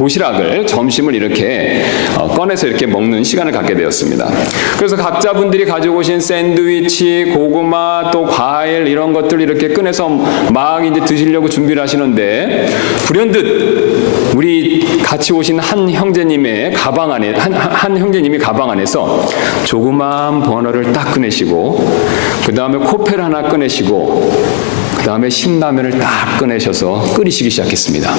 도시락을 점심을 이렇게 꺼내서 이렇게 먹는 시간을 갖게 되었습니다. 그래서 각자 분들이 가지고 오신 샌드위치, 고구마, 또 과일 이런 것들 이렇게 꺼내서 막 이제 드시려고 준비를 하시는데 불현듯 우리 같이 오신 한 형제님의 가방 안에 한 형제님이 가방 안에서 조그마한 버너를 딱 꺼내시고 그 다음에 코펠 하나 꺼내시고 그 다음에 신라면을 딱 꺼내셔서 끓이시기 시작했습니다.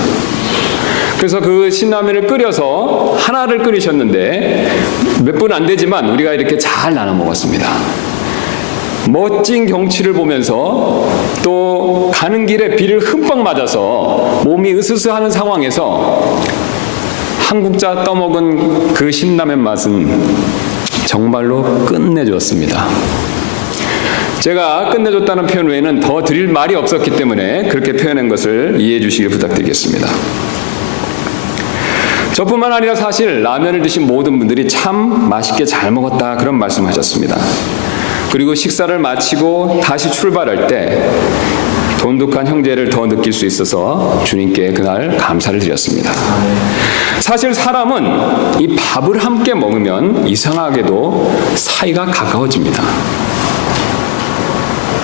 그래서 그 신라면을 끓여서 하나를 끓이셨는데 몇 분 안 되지만 우리가 이렇게 잘 나눠 먹었습니다. 멋진 경치를 보면서 또 가는 길에 비를 흠뻑 맞아서 몸이 으스스하는 상황에서 한 국자 떠먹은 그 신라면 맛은 정말로 끝내줬습니다. 제가 끝내줬다는 표현 외에는 더 드릴 말이 없었기 때문에 그렇게 표현한 것을 이해해 주시길 부탁드리겠습니다. 저뿐만 아니라 사실 라면을 드신 모든 분들이 참 맛있게 잘 먹었다 그런 말씀하셨습니다. 그리고 식사를 마치고 다시 출발할 때 돈독한 형제를 더 느낄 수 있어서 주님께 그날 감사를 드렸습니다. 사실 사람은 이 밥을 함께 먹으면 이상하게도 사이가 가까워집니다.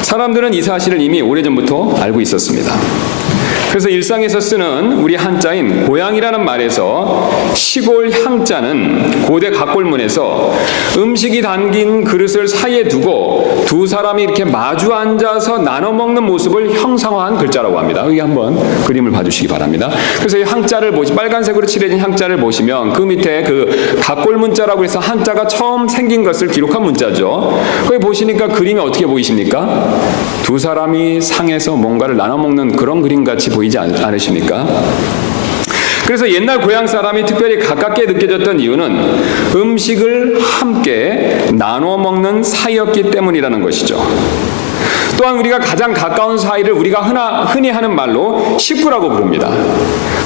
사람들은 이 사실을 이미 오래전부터 알고 있었습니다. 그래서 일상에서 쓰는 우리 한자인 고향이라는 말에서 시골 향자는 고대 각골문에서 음식이 담긴 그릇을 사이에 두고 두 사람이 이렇게 마주 앉아서 나눠 먹는 모습을 형상화한 글자라고 합니다. 여기 한번 그림을 봐주시기 바랍니다. 그래서 이 향자를 빨간색으로 칠해진 향자를 보시면 그 밑에 그 각골문자라고 해서 한자가 처음 생긴 것을 기록한 문자죠. 거기 보시니까 그림이 어떻게 보이십니까? 두 사람이 상에서 뭔가를 나눠 먹는 그런 그림같이 보이지 않으십니까? 그래서 옛날 고향 사람이 특별히 가깝게 느껴졌던 이유는 음식을 함께 나눠 먹는 사이였기 때문이라는 것이죠. 또한 우리가 가장 가까운 사이를 우리가 흔히 하는 말로 식구라고 부릅니다.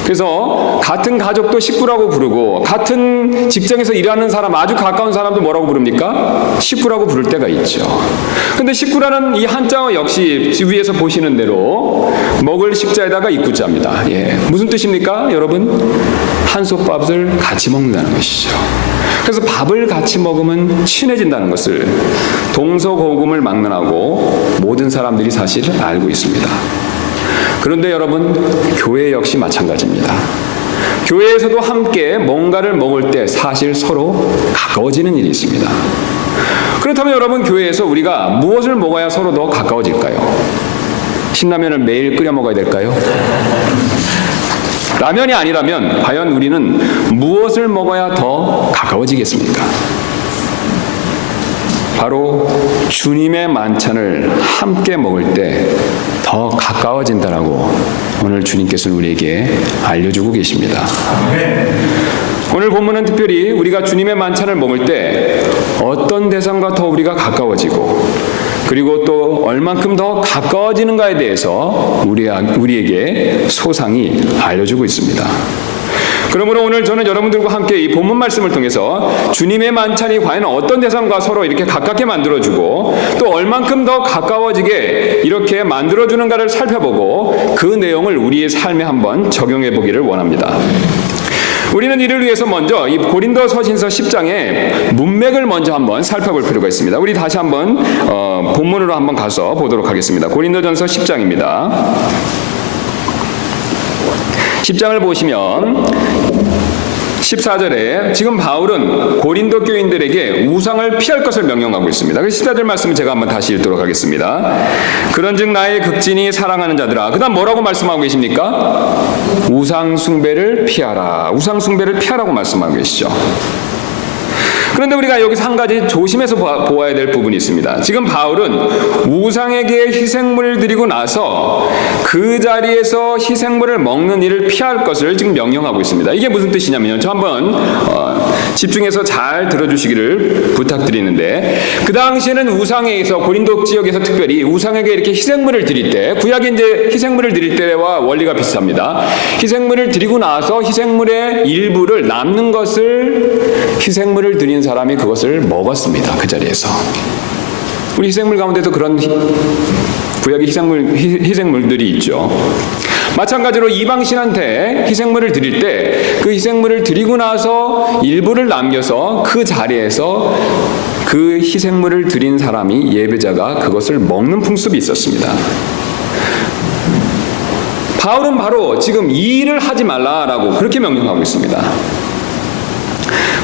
그래서 같은 가족도 식구라고 부르고 같은 직장에서 일하는 사람, 아주 가까운 사람도 뭐라고 부릅니까? 식구라고 부를 때가 있죠. 근데 식구라는 이 한자어 역시 위에서 보시는 대로 먹을 식자에다가 입구자입니다. 예. 무슨 뜻입니까? 여러분, 한솥밥을 같이 먹는다는 것이죠. 그래서 밥을 같이 먹으면 친해진다는 것을 동서고금을 막론하고 모든 사람들이 사실 알고 있습니다. 그런데 여러분, 교회 역시 마찬가지입니다. 교회에서도 함께 뭔가를 먹을 때 사실 서로 가까워지는 일이 있습니다. 그렇다면 여러분, 교회에서 우리가 무엇을 먹어야 서로 더 가까워질까요? 신라면을 매일 끓여 먹어야 될까요? 라면이 아니라면 과연 우리는 무엇을 먹어야 더 가까워지겠습니까? 바로 주님의 만찬을 함께 먹을 때 더 가까워진다라고 오늘 주님께서는 우리에게 알려주고 계십니다. 오늘 본문은 특별히 우리가 주님의 만찬을 먹을 때 어떤 대상과 더 우리가 가까워지고 그리고 또 얼만큼 더 가까워지는가에 대해서 우리에게 소상히 알려주고 있습니다. 그러므로 오늘 저는 여러분들과 함께 이 본문 말씀을 통해서 주님의 만찬이 과연 어떤 대상과 서로 이렇게 가깝게 만들어주고 또 얼만큼 더 가까워지게 이렇게 만들어주는가를 살펴보고 그 내용을 우리의 삶에 한번 적용해 보기를 원합니다. 우리는 이를 위해서 먼저 이 고린도서신서 10장의 문맥을 먼저 한번 살펴볼 필요가 있습니다. 우리 다시 한번 본문으로 한번 가서 보도록 하겠습니다. 고린도전서 10장입니다. 10장을 보시면 14절에 지금 바울은 고린도 교인들에게 우상을 피할 것을 명령하고 있습니다. 그 14절 말씀을 제가 한번 다시 읽도록 하겠습니다. 그런즉 나의 극진히 사랑하는 자들아. 그 다음 뭐라고 말씀하고 계십니까? 우상 숭배를 피하라. 우상 숭배를 피하라고 말씀하고 계시죠. 그런데 우리가 여기서 한 가지 조심해서 보아야 될 부분이 있습니다. 지금 바울은 우상에게 희생물을 드리고 나서 그 자리에서 희생물을 먹는 일을 피할 것을 지금 명령하고 있습니다. 이게 무슨 뜻이냐면요. 저 한번 집중해서 잘 들어주시기를 부탁드리는데 그 당시에는 우상에서 고린도 지역에서 특별히 우상에게 이렇게 희생물을 드릴 때 구약에 이제 희생물을 드릴 때와 원리가 비슷합니다. 희생물을 드리고 나서 희생물의 일부를 남는 것을 희생물을 드린 사람이 그것을 먹었습니다. 그 자리에서. 우리 희생물 가운데도 그런 구약의 희생물들이 있죠. 마찬가지로 이방신한테 희생물을 드릴 때 그 희생물을 드리고 나서 일부를 남겨서 그 자리에서 그 희생물을 드린 사람이 예배자가 그것을 먹는 풍습이 있었습니다. 바울은 바로 지금 이 일을 하지 말라라고 그렇게 명령하고 있습니다.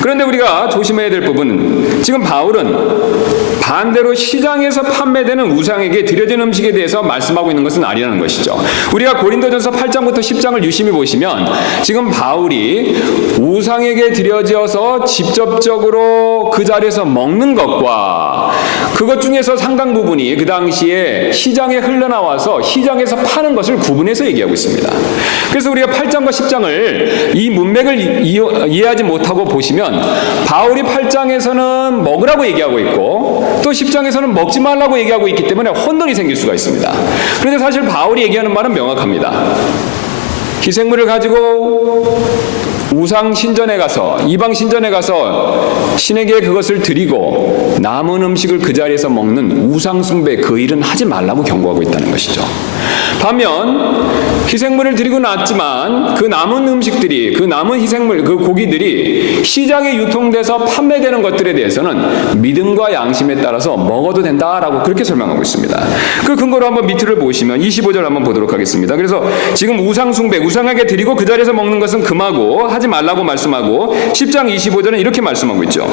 그런데 우리가 조심해야 될 부분은 지금 바울은 반대로 시장에서 판매되는 우상에게 드려진 음식에 대해서 말씀하고 있는 것은 아니라는 것이죠. 우리가 고린도전서 8장부터 10장을 유심히 보시면 지금 바울이 우상에게 드려져서 직접적으로 그 자리에서 먹는 것과 그것 중에서 상당 부분이 그 당시에 시장에 흘러나와서 시장에서 파는 것을 구분해서 얘기하고 있습니다. 그래서 우리가 8장과 10장을 이 문맥을 이해하지 못하고 보시면 바울이 8장에서는 먹으라고 얘기하고 있고 또 10장에서는 먹지 말라고 얘기하고 있기 때문에 혼돈이 생길 수가 있습니다. 그런데 사실 바울이 얘기하는 말은 명확합니다. 희생물을 가지고 우상 신전에 가서 이방 신전에 가서 신에게 그것을 드리고 남은 음식을 그 자리에서 먹는 우상 숭배 그 일은 하지 말라고 경고하고 있다는 것이죠. 반면 희생물을 드리고 났지만 그 남은 음식들이 그 남은 희생물 그 고기들이 시장에 유통돼서 판매되는 것들에 대해서는 믿음과 양심에 따라서 먹어도 된다라고 그렇게 설명하고 있습니다. 그 근거로 한번 밑을 보시면 25절 한번 보도록 하겠습니다. 그래서 지금 우상 숭배 우상에게 드리고 그 자리에서 먹는 것은 금하고 하지 말라고 말씀하고 10장 25절은 이렇게 말씀하고 있죠.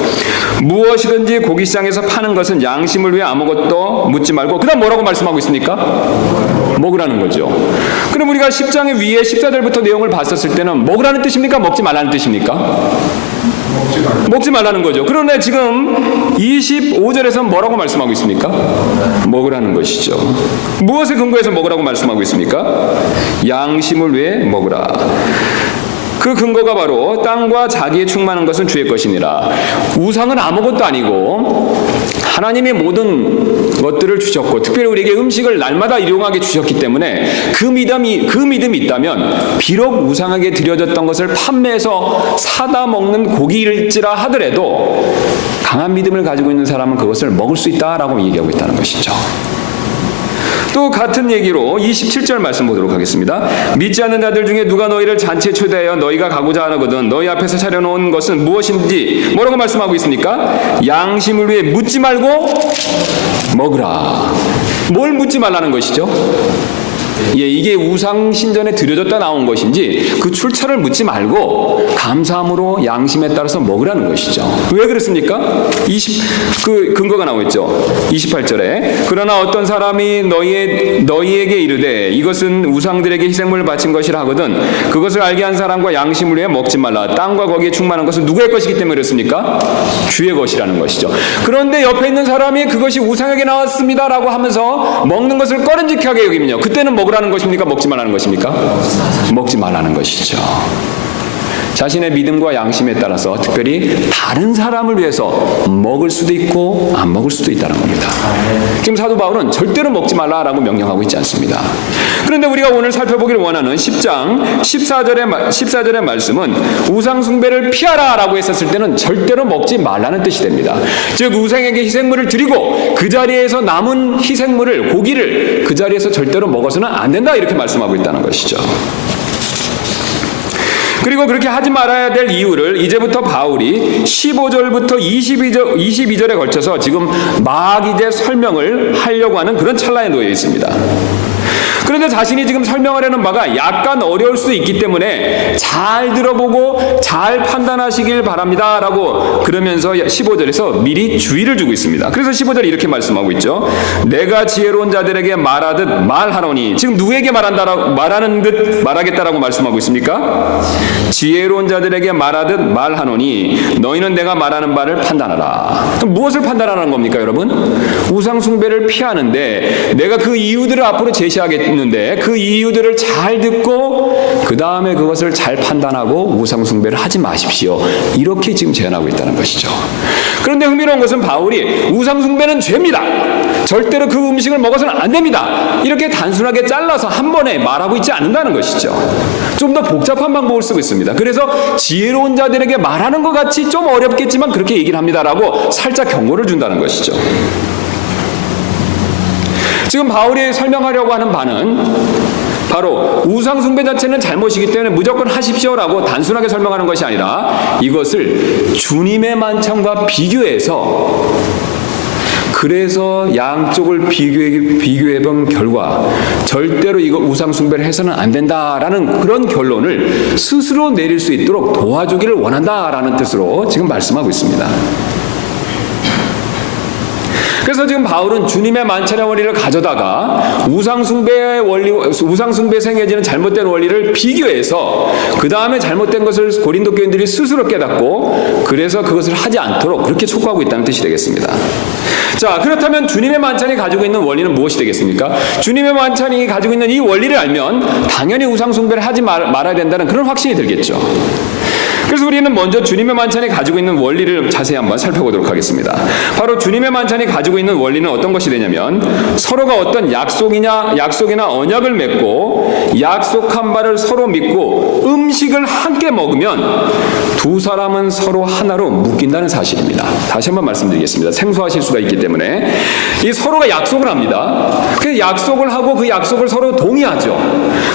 무엇이든지 고기시장에서 파는 것은 양심을 위해 아무것도 묻지 말고 그 다음 뭐라고 말씀하고 있습니까? 먹으라는 거죠. 그럼 우리가 10장의 위에 14절부터 내용을 봤었을 때는 먹으라는 뜻입니까? 먹지 말라는 뜻입니까? 먹지 말라는 거죠. 그런데 지금 25절에서 뭐라고 말씀하고 있습니까? 먹으라는 것이죠. 무엇에 근거해서 먹으라고 말씀하고 있습니까? 양심을 위해 먹으라. 그 근거가 바로 땅과 자기에 충만한 것은 주의 것이니라. 우상은 아무것도 아니고 하나님이 모든 것들을 주셨고 특별히 우리에게 음식을 날마다 일용하게 주셨기 때문에 그 믿음이 있다면 비록 우상에게 드려졌던 것을 판매해서 사다 먹는 고기일지라 하더라도 강한 믿음을 가지고 있는 사람은 그것을 먹을 수 있다라고 얘기하고 있다는 것이죠. 또 같은 얘기로 27절 말씀 보도록 하겠습니다. 믿지 않는 자들 중에 누가 너희를 잔치에 초대하여 너희가 가고자 하거든 너희 앞에서 차려놓은 것은 무엇인지 뭐라고 말씀하고 있습니까? 양심을 위해 묻지 말고 먹으라. 뭘 묻지 말라는 것이죠? 이게 우상 신전에 드려졌다 나온 것인지 그 출처를 묻지 말고 감사함으로 양심에 따라서 먹으라는 것이죠. 왜 그렇습니까? 그 근거가 나오고 있죠. 28절에 그러나 어떤 사람이 너희에게 이르되 이것은 우상들에게 희생물을 바친 것이라 하거든 그것을 알게 한 사람과 양심을 위해 먹지 말라. 땅과 거기에 충만한 것은 누구의 것이기 때문에 그렇습니까? 주의 것이라는 것이죠. 그런데 옆에 있는 사람이 그것이 우상에게 나왔습니다라고 하면서 먹는 것을 꺼림직하게 여기면요. 그때는 먹으라는 것입니까? 먹지 말라는 것입니까? 먹지 말라는 것이죠. 자신의 믿음과 양심에 따라서 특별히 다른 사람을 위해서 먹을 수도 있고 안 먹을 수도 있다는 겁니다. 지금 사도 바울은 절대로 먹지 말라라고 명령하고 있지 않습니다. 그런데 우리가 오늘 살펴보기를 원하는 10장 14절의 말씀은 우상 숭배를 피하라라고 했었을 때는 절대로 먹지 말라는 뜻이 됩니다. 즉 우상에게 희생물을 드리고 그 자리에서 남은 희생물을 고기를 그 자리에서 절대로 먹어서는 안 된다 이렇게 말씀하고 있다는 것이죠. 그리고 그렇게 하지 말아야 될 이유를 이제부터 바울이 15절부터 22절에 걸쳐서 지금 막 이제 설명을 하려고 하는 그런 찰나에 놓여 있습니다. 그런데 자신이 지금 설명하려는 바가 약간 어려울 수도 있기 때문에 잘 들어보고 잘 판단하시길 바랍니다 라고 그러면서 15절에서 미리 주의를 주고 있습니다. 그래서 15절에 이렇게 말씀하고 있죠. 내가 지혜로운 자들에게 말하듯 말하노니 지금 누구에게 말하겠다라고 말씀하고 있습니까? 지혜로운 자들에게 말하듯 말하노니 너희는 내가 말하는 바를 판단하라. 그럼 무엇을 판단하는 겁니까 여러분? 우상 숭배를 피하는데 내가 그 이유들을 앞으로 제시하겠는데 그 이유들을 잘 듣고 그 다음에 그것을 잘 판단하고 우상 숭배를 하지 마십시오. 이렇게 지금 제안하고 있다는 것이죠. 그런데 흥미로운 것은 바울이 우상 숭배는 죄입니다. 절대로 그 음식을 먹어서는 안 됩니다. 이렇게 단순하게 잘라서 한 번에 말하고 있지 않는다는 것이죠. 좀 더 복잡한 방법을 쓰고 있습니다. 그래서 지혜로운 자들에게 말하는 것 같이 좀 어렵겠지만 그렇게 얘기를 합니다라고 살짝 경고를 준다는 것이죠. 지금 바울이 설명하려고 하는 바는 바로 우상 숭배 자체는 잘못이기 때문에 무조건 하십시오라고 단순하게 설명하는 것이 아니라 이것을 주님의 만찬과 비교해서 그래서 양쪽을 비교해 본 결과 절대로 이거 우상 숭배를 해서는 안 된다라는 그런 결론을 스스로 내릴 수 있도록 도와주기를 원한다라는 뜻으로 지금 말씀하고 있습니다. 그래서 지금 바울은 주님의 만찬의 원리를 가져다가 우상숭배의 원리, 우상숭배에 생겨지는 잘못된 원리를 비교해서 그 다음에 잘못된 것을 고린도 교인들이 스스로 깨닫고 그래서 그것을 하지 않도록 그렇게 촉구하고 있다는 뜻이 되겠습니다. 자, 그렇다면 주님의 만찬이 가지고 있는 원리는 무엇이 되겠습니까? 주님의 만찬이 가지고 있는 이 원리를 알면 당연히 우상숭배를 하지 말아야 된다는 그런 확신이 들겠죠. 그래서 우리는 먼저 주님의 만찬이 가지고 있는 원리를 자세히 한번 살펴보도록 하겠습니다. 바로 주님의 만찬이 가지고 있는 원리는 어떤 것이 되냐면 서로가 어떤 약속이나 언약을 맺고 약속한 바를 서로 믿고 음식을 함께 먹으면 두 사람은 서로 하나로 묶인다는 사실입니다. 다시 한번 말씀드리겠습니다. 생소하실 수가 있기 때문에 이 서로가 약속을 합니다. 그 약속을 하고 그 약속을 서로 동의하죠.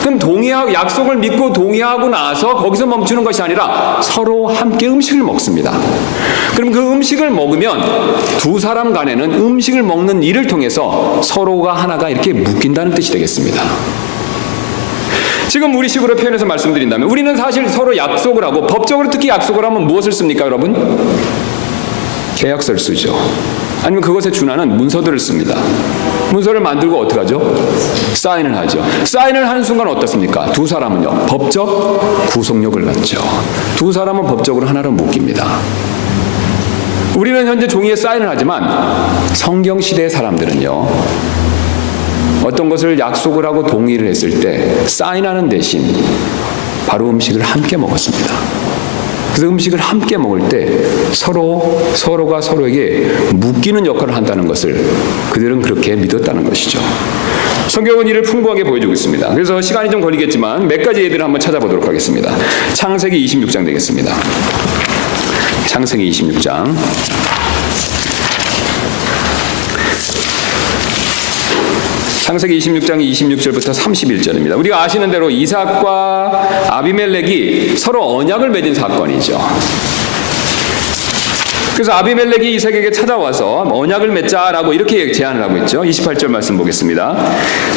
그럼 약속을 믿고 동의하고 나서 거기서 멈추는 것이 아니라 서로 함께 음식을 먹습니다. 그럼 그 음식을 먹으면 두 사람 간에는 음식을 먹는 일을 통해서 서로가 하나가 이렇게 묶인다는 뜻이 되겠습니다. 지금 우리식으로 표현해서 말씀드린다면 우리는 사실 서로 약속을 하고 법적으로 특히 약속을 하면 무엇을 씁니까, 여러분? 계약서를 쓰죠. 아니면 그것에 준하는 문서들을 씁니다. 문서를 만들고 어떻게 하죠? 사인을 하죠. 사인을 하는 순간 어떻습니까? 두 사람은요, 법적 구속력을 갖죠. 두 사람은 법적으로 하나로 묶입니다. 우리는 현재 종이에 사인을 하지만 성경 시대의 사람들은요, 어떤 것을 약속을 하고 동의를 했을 때 사인하는 대신 바로 음식을 함께 먹었습니다. 그래서 음식을 함께 먹을 때 서로가 서로에게 묶이는 역할을 한다는 것을 그들은 그렇게 믿었다는 것이죠. 성경은 이를 풍부하게 보여주고 있습니다. 그래서 시간이 좀 걸리겠지만 몇 가지 예들을 한번 찾아보도록 하겠습니다. 창세기 26장 되겠습니다. 창세기 26장. 창세기 26장 26절부터 31절입니다. 우리가 아시는 대로 이삭과 아비멜렉이 서로 언약을 맺은 사건이죠. 그래서 아비멜렉이 이삭에게 찾아와서 언약을 맺자라고 이렇게 제안을 하고 있죠. 28절 말씀 보겠습니다.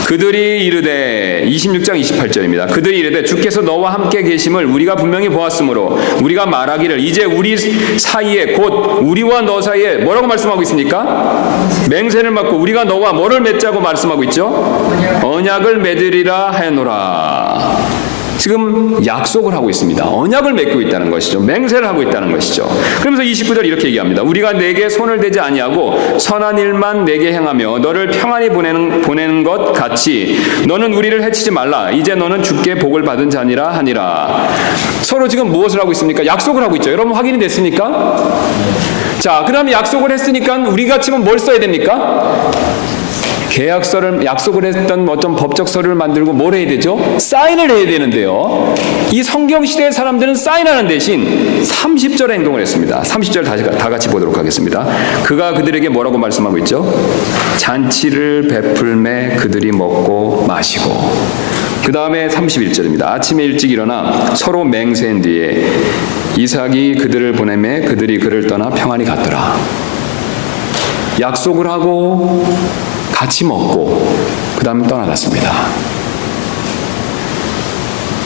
그들이 이르되 26장 28절입니다. 그들이 이르되 주께서 너와 함께 계심을 우리가 분명히 보았으므로 우리가 말하기를 이제 우리 사이에 곧 우리와 너 사이에 뭐라고 말씀하고 있습니까? 맹세를 맡고 우리가 너와 뭐를 맺자고 말씀하고 있죠? 언약을 맺으리라 하노라. 지금 약속을 하고 있습니다. 언약을 맺고 있다는 것이죠. 맹세를 하고 있다는 것이죠. 그러면서 29절 이렇게 얘기합니다. 우리가 내게 손을 대지 아니하고 선한 일만 내게 행하며 너를 평안히 보내는 것 같이 너는 우리를 해치지 말라. 이제 너는 주께 복을 받은 자니라 하니라. 서로 지금 무엇을 하고 있습니까? 약속을 하고 있죠. 여러분 확인이 됐습니까? 자, 그다음에 약속을 했으니까 우리가 지금 뭘 써야 됩니까? 약속을 했던 어떤 법적 서류를 만들고 뭘 해야 되죠? 사인을 해야 되는데요. 이 성경 시대의 사람들은 사인하는 대신 30절의 행동을 했습니다. 30절 다 같이 보도록 하겠습니다. 그가 그들에게 뭐라고 말씀하고 있죠? 잔치를 베풀매 그들이 먹고 마시고. 그 다음에 31절입니다. 아침에 일찍 일어나 서로 맹세한 뒤에 이삭이 그들을 보내매 그들이 그를 떠나 평안히 갔더라. 약속을 하고 같이 먹고 그 다음에 떠나갔습니다.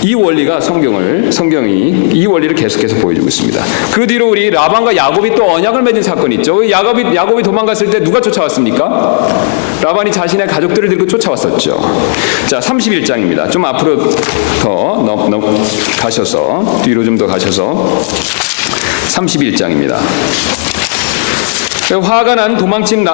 이 원리가 성경이 이 원리를 계속해서 보여주고 있습니다. 그 뒤로 우리 라반과 야곱이 또 언약을 맺은 사건이 있죠. 야곱이 도망갔을 때 누가 쫓아왔습니까? 라반이 자신의 가족들을 들고 쫓아왔었죠. 자, 31장입니다. 좀 앞으로 더 가셔서 뒤로 좀 더 가셔서 31장입니다. 화가 난 도망친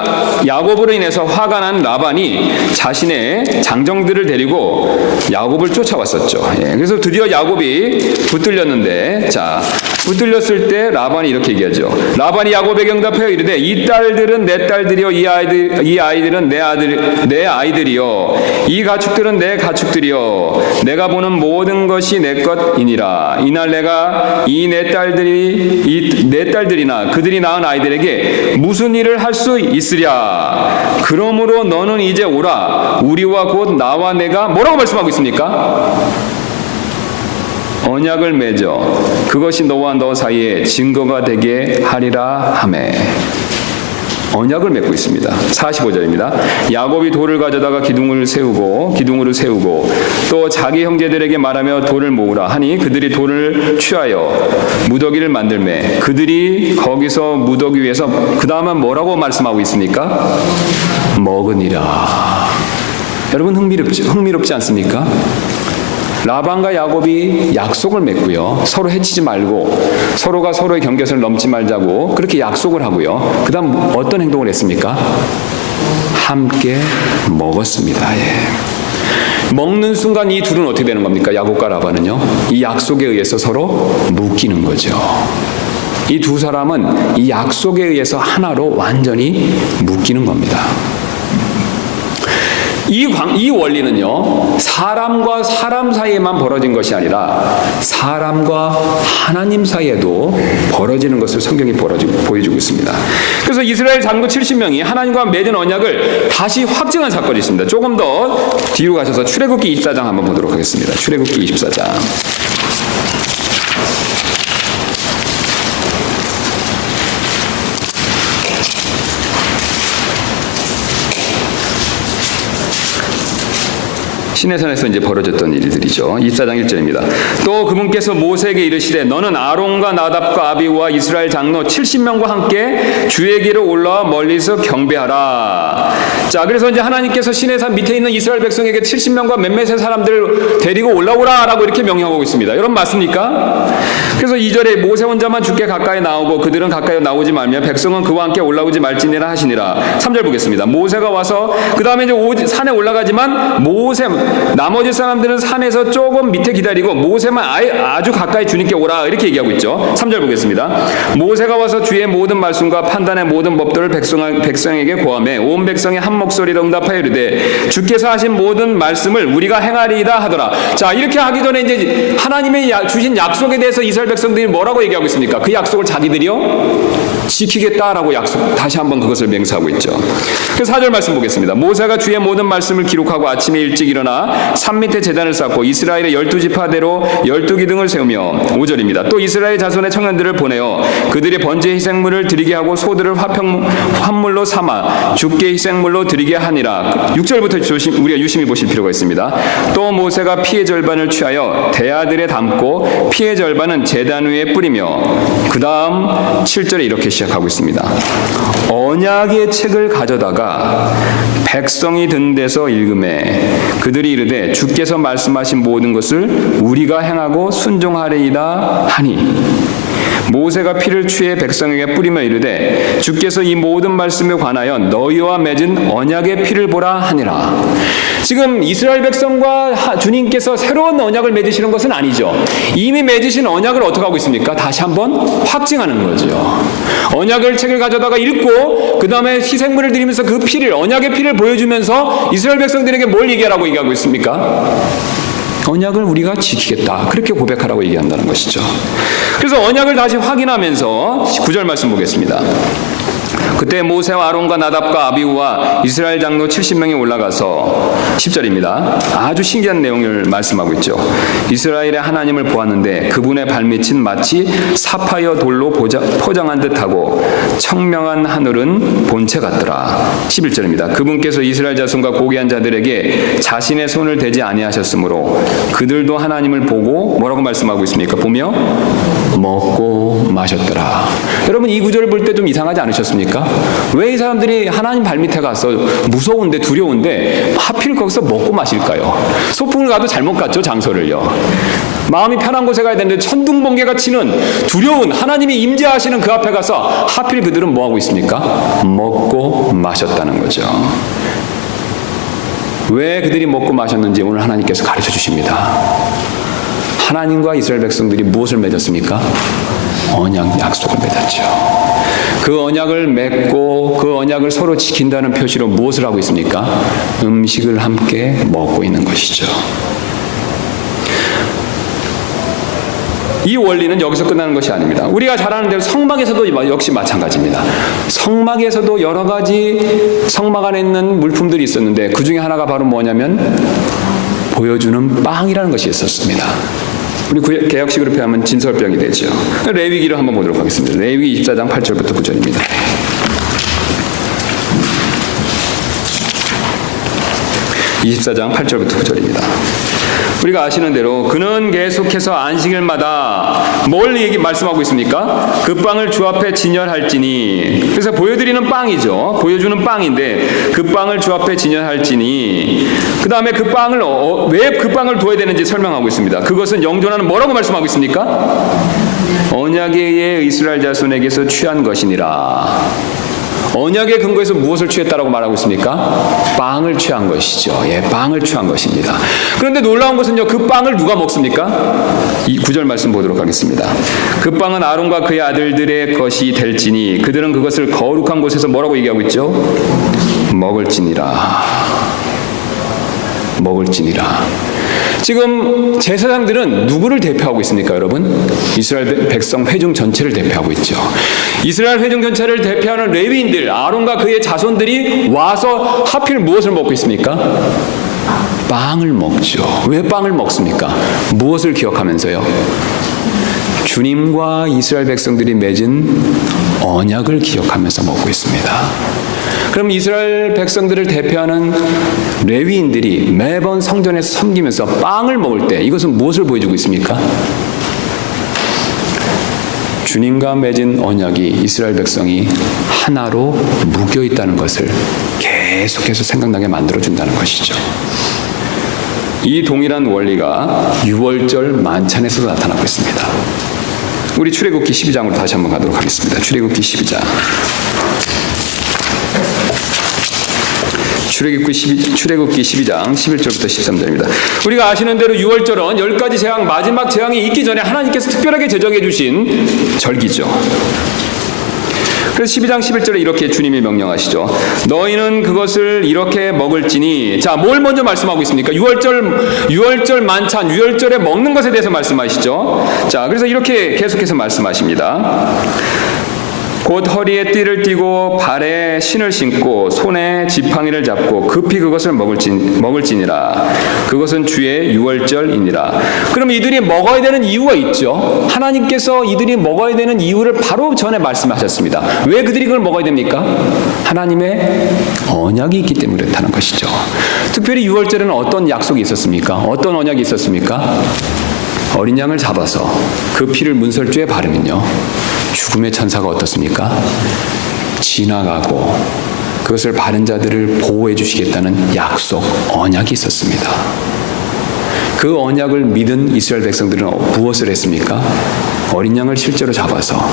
야곱으로 인해서 화가 난 라반이 자신의 장정들을 데리고 야곱을 쫓아왔었죠. 예, 그래서 드디어 야곱이 붙들렸는데, 자, 붙들렸을 때 라반이 이렇게 얘기하죠. 라반이 야곱에게 응답하여 이르되 이 딸들은 내 딸들이요 이 아이들은 내 아이들이요 이 가축들은 내 가축들이요 내가 보는 모든 것이 내 것이니라. 이날 내가 이 내 딸들이나 그들이 낳은 아이들에게 무슨 일을 할 수 있으랴. 그러므로 너는 이제 오라. 우리와 곧 나와 내가 뭐라고 말씀하고 있습니까? 언약을 맺어 그것이 너와 너 사이에 증거가 되게 하리라 하매. 언약을 맺고 있습니다. 45절입니다. 야곱이 돌을 가져다가 기둥으로 세우고 또 자기 형제들에게 말하며 돌을 모으라 하니 그들이 돌을 취하여 무더기를 만들매 그들이 거기서 무더기 위에서 그 다음은 뭐라고 말씀하고 있습니까? 먹으니라. 여러분 흥미롭지 않습니까? 라반과 야곱이 약속을 맺고요. 서로 해치지 말고 서로가 서로의 경계선을 넘지 말자고 그렇게 약속을 하고요. 그 다음 어떤 행동을 했습니까? 함께 먹었습니다. 예. 먹는 순간 이 둘은 어떻게 되는 겁니까? 야곱과 라반은요. 이 약속에 의해서 서로 묶이는 거죠. 이 두 사람은 이 약속에 의해서 하나로 완전히 묶이는 겁니다. 이 원리는요, 사람과 사람 사이에만 벌어진 것이 아니라 사람과 하나님 사이에도 벌어지는 것을 성경이 보여주고 있습니다. 그래서 이스라엘 장로 70명이 하나님과 맺은 언약을 다시 확증한 사건이 있습니다. 조금 더 뒤로 가셔서 출애굽기 24장 한번 보도록 하겠습니다. 출애굽기 24장. 시내산에서 이제 벌어졌던 일들이죠. 24장 1절입니다. 또 그분께서 모세에게 이르시되 너는 아론과 나답과 아비후와 이스라엘 장로 70명과 함께 주의 길을 올라와 멀리서 경배하라. 자, 그래서 이제 하나님께서 시내산 밑에 있는 이스라엘 백성에게 70명과 몇몇의 사람들을 데리고 올라오라라고 이렇게 명령하고 있습니다. 여러분 맞습니까? 그래서 2절에 모세 혼자만 주께 가까이 나오고 그들은 가까이 나오지 말며 백성은 그와 함께 올라오지 말지니라 하시니라. 3절 보겠습니다. 모세가 와서 그 다음에 이제 산에 올라가지만 나머지 사람들은 산에서 조금 밑에 기다리고 모세만 아주 가까이 주님께 오라 이렇게 얘기하고 있죠. 3절 보겠습니다. 모세가 와서 주의 모든 말씀과 판단의 모든 법도를 백성에게 고하매 온 백성이 한 목소리로 응답하여 이르되 주께서 하신 모든 말씀을 우리가 행하리이다 하더라. 자, 이렇게 하기 전에 이제 하나님의 주신 약속에 대해서 이스라엘 백성들이 뭐라고 얘기하고 있습니까? 그 약속을 자기들이요 지키겠다라고 다시 한번 그것을 맹세하고 있죠. 그래서 4절 말씀 보겠습니다. 모세가 주의 모든 말씀을 기록하고 아침에 일찍 일어나 산 밑에 제단을 쌓고 이스라엘의 12지파대로 12기둥을 세우며 5절입니다. 또 이스라엘 자손의 청년들을 보내어 그들의 번제 희생물을 드리게 하고 소들을 화물로 삼아 주께 희생물로 드리게 하니라. 6절부터 우리가 유심히 보실 필요가 있습니다. 또 모세가 피의 절반을 취하여 대야들에 담고 피의 절반은 제단 위에 뿌리며 그 다음 7절에 이렇게 시작하고 있습니다. 언약의 책을 가져다가 백성이 든 데서 읽음에 그들이 이르되 주께서 말씀하신 모든 것을 우리가 행하고 순종하리이다 하니 모세가 피를 취해 백성에게 뿌리며 이르되 주께서 이 모든 말씀에 관하여 너희와 맺은 언약의 피를 보라 하니라. 지금 이스라엘 백성과 주님께서 새로운 언약을 맺으시는 것은 아니죠. 이미 맺으신 언약을 어떻게 하고 있습니까? 다시 한번 확증하는 거죠. 언약을 책을 가져다가 읽고 그 다음에 희생물을 드리면서 그 피를 언약의 피를 보여주면서 이스라엘 백성들에게 뭘 얘기하라고 얘기하고 있습니까? 언약을 우리가 지키겠다. 그렇게 고백하라고 얘기한다는 것이죠. 그래서 언약을 다시 확인하면서 9절 말씀 보겠습니다. 그때 모세와 아론과 나답과 아비후와 이스라엘 장로 70명이 올라가서 10절입니다. 아주 신기한 내용을 말씀하고 있죠. 이스라엘의 하나님을 보았는데 그분의 발밑은 마치 사파이어 돌로 포장한 듯하고 청명한 하늘은 본체 같더라. 11절입니다. 그분께서 이스라엘 자손과 고귀한 자들에게 자신의 손을 대지 아니하셨으므로 그들도 하나님을 보고 뭐라고 말씀하고 있습니까? 보며 먹고 마셨더라. 여러분 이 구절을 볼 때 좀 이상하지 않으셨습니까? 왜 이 사람들이 하나님 발밑에 가서 무서운데 두려운데 하필 거기서 먹고 마실까요? 소풍을 가도 잘못 갔죠, 장소를요. 마음이 편한 곳에 가야 되는데 천둥번개가 치는 두려운 하나님이 임재하시는 그 앞에 가서 하필 그들은 뭐하고 있습니까? 먹고 마셨다는 거죠. 왜 그들이 먹고 마셨는지 오늘 하나님께서 가르쳐 주십니다. 하나님과 이스라엘 백성들이 무엇을 맺었습니까? 언약 약속을 맺었죠. 그 언약을 맺고 그 언약을 서로 지킨다는 표시로 무엇을 하고 있습니까? 음식을 함께 먹고 있는 것이죠. 이 원리는 여기서 끝나는 것이 아닙니다. 우리가 잘 아는 대로 성막에서도 역시 마찬가지입니다. 성막에서도 여러 가지 성막 안에 있는 물품들이 있었는데 그 중에 하나가 바로 뭐냐면 보여주는 빵이라는 것이 있었습니다. 우리 개역식으로 표현하면 진설병이 되죠. 레위기를 한번 보도록 하겠습니다. 레위기 24장 8절부터 9절입니다. 24장 8절부터 9절입니다. 우리가 아시는 대로 그는 계속해서 안식일마다 뭘 말씀하고 있습니까? 그 빵을 주 앞에 진열할지니, 그래서 보여드리는 빵이죠. 보여주는 빵인데 그 빵을 주 앞에 진열할지니, 그 다음에 그 빵을 왜 그 빵을 둬야 되는지 설명하고 있습니다. 그것은 영존하는 뭐라고 말씀하고 있습니까? 언약에 의해 이스라엘 자손에게서 취한 것이니라. 언약의 근거에서 무엇을 취했다라고 말하고 있습니까? 빵을 취한 것이죠. 예, 빵을 취한 것입니다. 그런데 놀라운 것은요, 그 빵을 누가 먹습니까? 이 9절 말씀 보도록 하겠습니다. 그 빵은 아론과 그의 아들들의 것이 될지니 그들은 그것을 거룩한 곳에서 뭐라고 얘기하고 있죠? 먹을지니라. 먹을지니라. 지금 제사장들은 누구를 대표하고 있습니까, 여러분? 이스라엘 백성 회중 전체를 대표하고 있죠. 이스라엘 회중 전체를 대표하는 레위인들, 아론과 그의 자손들이 와서 하필 무엇을 먹고 있습니까? 빵을 먹죠. 왜 빵을 먹습니까? 무엇을 기억하면서요? 주님과 이스라엘 백성들이 맺은 언약을 기억하면서 먹고 있습니다. 그럼 이스라엘 백성들을 대표하는 레위인들이 매번 성전에서 섬기면서 빵을 먹을 때 이것은 무엇을 보여주고 있습니까? 주님과 맺은 언약이 이스라엘 백성이 하나로 묶여 있다는 것을 계속해서 생각나게 만들어준다는 것이죠. 이 동일한 원리가 유월절 만찬에서도 나타나고 있습니다. 우리 출애굽기 12장으로 다시 한번 가도록 하겠습니다. 출애굽기 12장. 출애굽기 12장 11절부터 13절입니다. 우리가 아시는 대로 유월절은 10가지 재앙, 마지막 재앙이 있기 전에 하나님께서 특별하게 제정해 주신 절기죠. 그래서 12장 11절에 이렇게 주님이 명령하시죠. 너희는 그것을 이렇게 먹을지니. 자, 뭘 먼저 말씀하고 있습니까? 유월절 만찬, 유월절에 먹는 것에 대해서 말씀하시죠. 자, 그래서 이렇게 계속해서 말씀하십니다. 곧 허리에 띠를 띠고 발에 신을 신고 손에 지팡이를 잡고 급히 그것을 먹을지니라. 그것은 주의 유월절이니라. 그럼 이들이 먹어야 되는 이유가 있죠. 하나님께서 이들이 먹어야 되는 이유를 바로 전에 말씀하셨습니다. 왜 그들이 그걸 먹어야 됩니까? 하나님의 언약이 있기 때문에 그렇다는 것이죠. 특별히 유월절에는 어떤 약속이 있었습니까? 어떤 언약이 있었습니까? 어린 양을 잡아서 그 피를 문설주에 바르면요, 죽음의 천사가 어떻습니까? 지나가고 그것을 바른 자들을 보호해 주시겠다는 약속, 언약이 있었습니다. 그 언약을 믿은 이스라엘 백성들은 무엇을 했습니까? 어린 양을 실제로 잡아서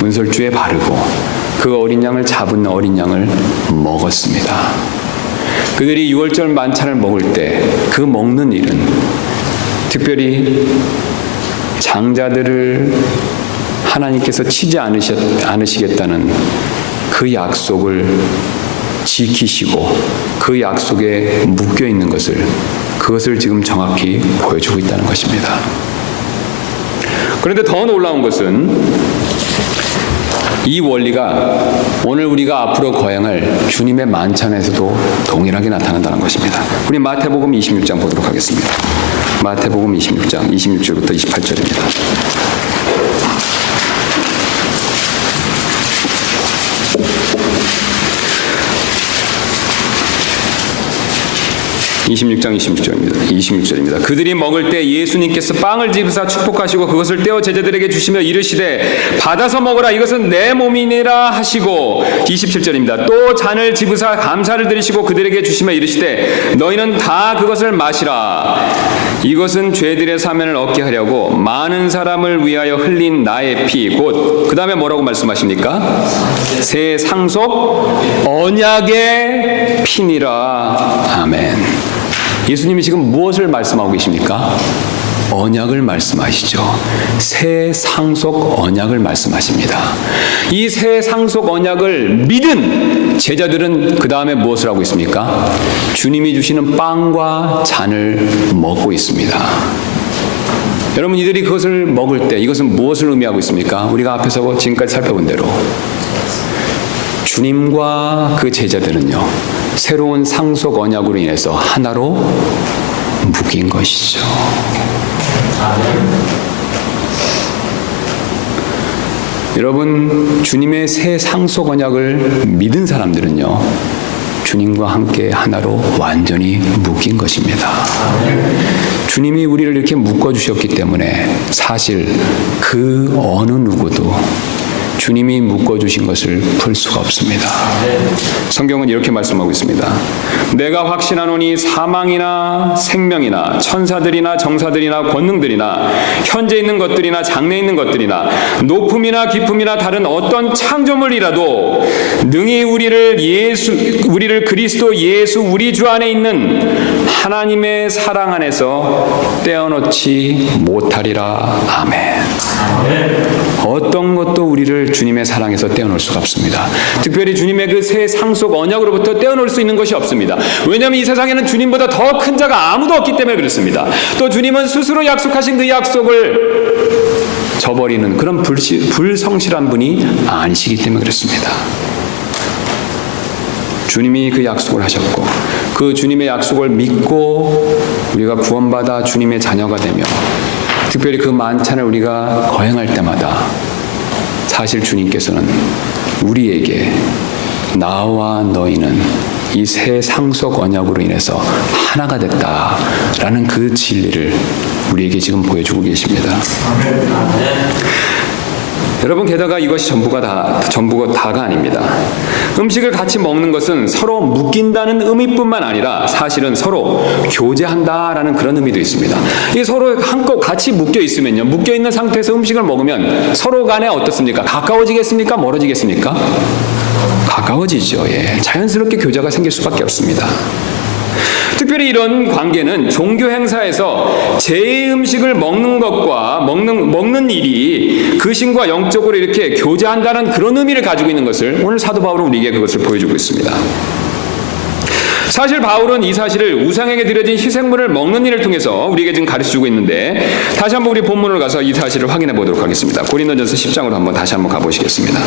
문설주에 바르고 그 어린 양을 잡은 어린 양을 먹었습니다. 그들이 유월절 만찬을 먹을 때 그 먹는 일은 특별히 장자들을 하나님께서 치지 않으시겠다는 그 약속을 지키시고 그 약속에 묶여 있는 그것을 지금 정확히 보여주고 있다는 것입니다. 그런데 더 놀라운 것은 이 원리가 오늘 우리가 앞으로 거행할 주님의 만찬에서도 동일하게 나타난다는 것입니다. 우리 마태복음 26장 보도록 하겠습니다. 마태복음 26장 26절부터 28절입니다. (26장 26절입니다) 그들이 먹을 때 예수님께서 빵을 집으사 축복하시고 그것을 떼어 제자들에게 주시며 이르시되 받아서 먹으라, 이것은 내 몸이니라 하시고, 27절입니다. 또 잔을 집으사 감사를 드리시고 그들에게 주시며 이르시되 너희는 다 그것을 마시라, 이것은 죄들의 사면을 얻게 하려고 많은 사람을 위하여 흘린 나의 피, 곧 그 다음에 뭐라고 말씀하십니까? 새 상속 언약의 피니라. 아멘. 예수님이 지금 무엇을 말씀하고 계십니까? 언약을 말씀하시죠. 새 상속 언약을 말씀하십니다. 이 새 상속 언약을 믿은 제자들은 그 다음에 무엇을 하고 있습니까? 주님이 주시는 빵과 잔을 먹고 있습니다. 여러분, 이들이 그것을 먹을 때 이것은 무엇을 의미하고 있습니까? 우리가 앞에서 지금까지 살펴본 대로 주님과 그 제자들은요, 새로운 상속 언약으로 인해서 하나로 묶인 것이죠. 여러분, 주님의 새 상속 언약을 믿은 사람들은요, 주님과 함께 하나로 완전히 묶인 것입니다. 주님이 우리를 이렇게 묶어주셨기 때문에 사실 그 어느 누구도 주님이 묶어주신 것을 풀 수가 없습니다. 성경은 이렇게 말씀하고 있습니다. 내가 확신하노니 사망이나 생명이나 천사들이나 정사들이나 권능들이나 현재 있는 것들이나 장래 있는 것들이나 높음이나 깊음이나 다른 어떤 창조물이라도 능히 우리를 그리스도 예수 우리 주 안에 있는 하나님의 사랑 안에서 떼어놓지 못하리라. 아멘. 어떤 것도 우리를 주님의 사랑에서 떼어놓을 수가 없습니다. 특별히 주님의 그 새 상속 언약으로부터 떼어놓을 수 있는 것이 없습니다. 왜냐하면 이 세상에는 주님보다 더 큰 자가 아무도 없기 때문에 그렇습니다. 또 주님은 스스로 약속하신 그 약속을 저버리는 그런 불성실한 분이 아니시기 때문에 그렇습니다. 주님이 그 약속을 하셨고 그 주님의 약속을 믿고 우리가 구원받아 주님의 자녀가 되며 특별히 그 만찬을 우리가 거행할 때마다 사실 주님께서는 우리에게 나와 너희는 이 새 상속 언약으로 인해서 하나가 됐다라는 그 진리를 우리에게 지금 보여주고 계십니다. 여러분, 게다가 이것이 전부가 다가 아닙니다. 음식을 같이 먹는 것은 서로 묶인다는 의미뿐만 아니라 사실은 서로 교제한다라는 그런 의미도 있습니다. 이 서로 한껏 같이 묶여 있으면요, 묶여 있는 상태에서 음식을 먹으면 서로 간에 어떻습니까? 가까워지겠습니까? 멀어지겠습니까? 가까워지죠. 예. 자연스럽게 교제가 생길 수밖에 없습니다. 특별히 이런 관계는 종교 행사에서 제 음식을 먹는 것과 먹는 일이 그 신과 영적으로 이렇게 교제한다는 그런 의미를 가지고 있는 것을 오늘 사도 바울은 우리에게 그것을 보여주고 있습니다. 사실 바울은 이 사실을 우상에게 드려진 희생물을 먹는 일을 통해서 우리에게 지금 가르쳐주고 있는데 다시 한번 우리 본문을 가서 이 사실을 확인해 보도록 하겠습니다. 고린도전서 10장으로 다시 한번 가보시겠습니다.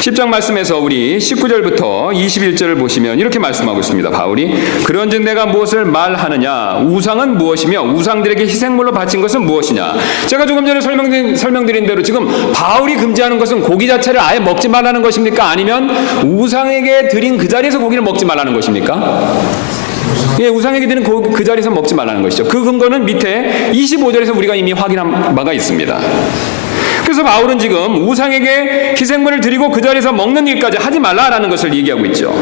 10장 말씀에서 우리 19절부터 21절을 보시면 이렇게 말씀하고 있습니다. 바울이 그런즉 내가 무엇을 말하느냐? 우상은 무엇이며 우상들에게 희생물로 바친 것은 무엇이냐? 제가 조금 전에 설명드린 대로 지금 바울이 금지하는 것은 고기 자체를 아예 먹지 말라는 것입니까? 아니면 우상에게 드린 그 자리에서 고기를 먹지 말라는 것입니까? 예, 우상에게 드린 그 자리에서 먹지 말라는 것이죠. 그 근거는 밑에 25절에서 우리가 이미 확인한 바가 있습니다. 그래서 바울은 지금 우상에게 희생물을 드리고 그 자리에서 먹는 일까지 하지 말라라는 것을 얘기하고 있죠.